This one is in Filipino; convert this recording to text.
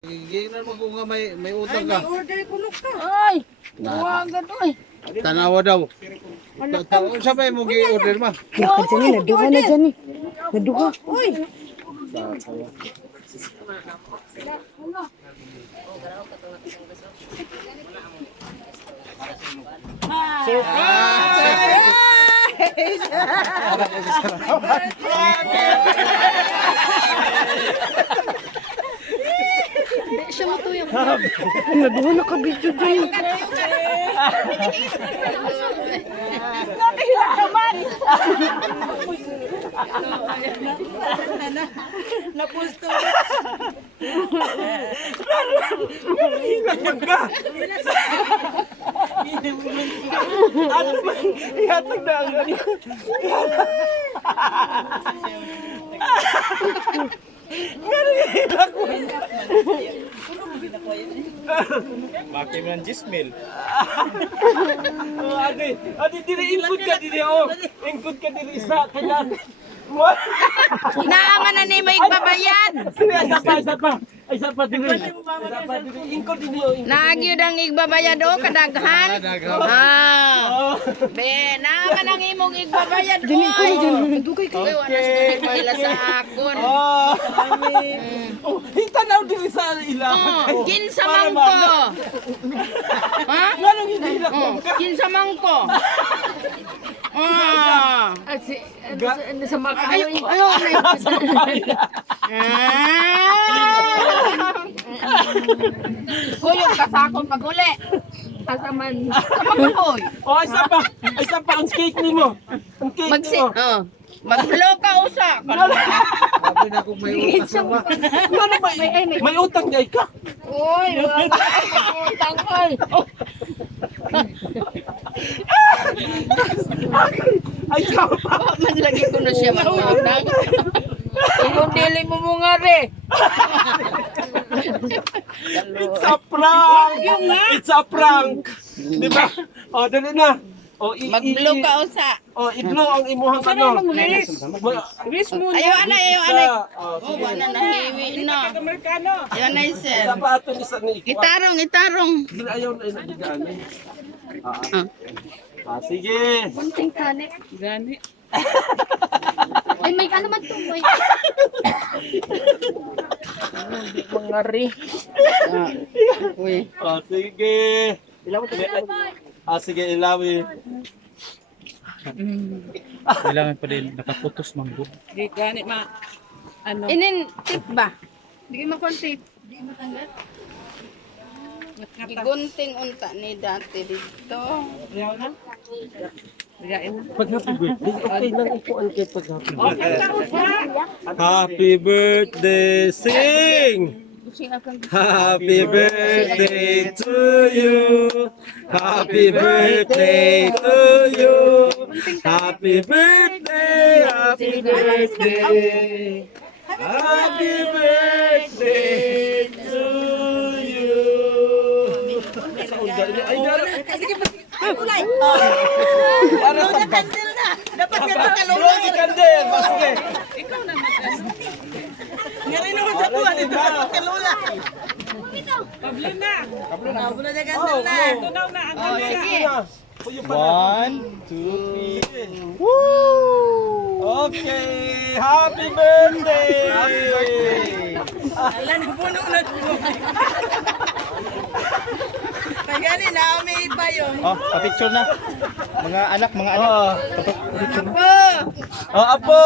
Gigingnan mo kung nga may utang ka. Ay, order ko ka. Ay, huwag gano'y. Tanawa daw. Sabay mo gi-order ma. Naduha na dyan eh. Naduha. Uy. Siya mo to yung... Naduha na ka video dyan. Napusto. Ano ba? Ihatag na ang ano. Maki mo ng Gismil. Adi, dili input ka dili oh. Input ka dili isa kanya. Naaman na ni may igbabayad. Isa pa. Isa pa dili. Input dili oh. Nagyo dang igbabayad o kadaghan. Ah. Be, naaman ang imong igbabayad o. Dugay ka. Uy, wala siya nagpila sa akon. Oh, hitanaw dili sa ila. Oh, kinsa man ko. Ha? Nganong hindi ila? Oh, kinsa man ko. Ah. Sa makayo. Ayo Kuyog ka sa akong paguli. Kasaman. Kasaman Oh, isa pa ang cake nimo. Ang cake Magsi. nimo. Oh. Maglo ka usa. Sabi na kung may utang ka. Ano may utang niya ka? Uy, utang oy. Ay, ikaw pa. Man lagi ko na siya magutang. Ingon dili mo mga re. It's a prank! It's a prank! Di ba? O, dali na. O, Maglo ka usa. O, i-blow ang imuhang ano. Wish mo. Ayo ana, ayo ana. O, Oh, sige. wala na hiwi na. Ayo na sir. Isa pa ito isa ni Ikwa. Itarong, itarong. Hindi ayaw na inabigaan eh. Ah. Sige. Kunting kani. Gani. Ay, may ano man to, boy. Mga ri. Uy. O, sige. Sige, ilawi. Kailangan pa din nakaputos manggod. Di gani ma. Ano? Inin, tip ba? Di mo kon tip. Di mo tanggal. Gigunting unta ni dati dito. Riyaw na. Riyain na. Pag happy birthday, okay lang ikuan kay pag happy birthday. Okay. Happy birthday, sing! Happy birthday to you. Happy birthday to you. Happy birthday, happy birthday. Happy birthday to you. Ay, Kulay. para sa Kandil na. Dapat yan sa Bro, si Candel, maske. Ikaw na mag-as. Ngayon naman sa tuwan ito sa kalula. Pablo na. Pablo na gandil na. Tunaw na ang kamera. 1, 2, 3. Okay, happy birthday! Happy birthday! Alam na puno na. Pagani na may pa yung. Oh, pa-picture na. Mga anak. Oh, apo!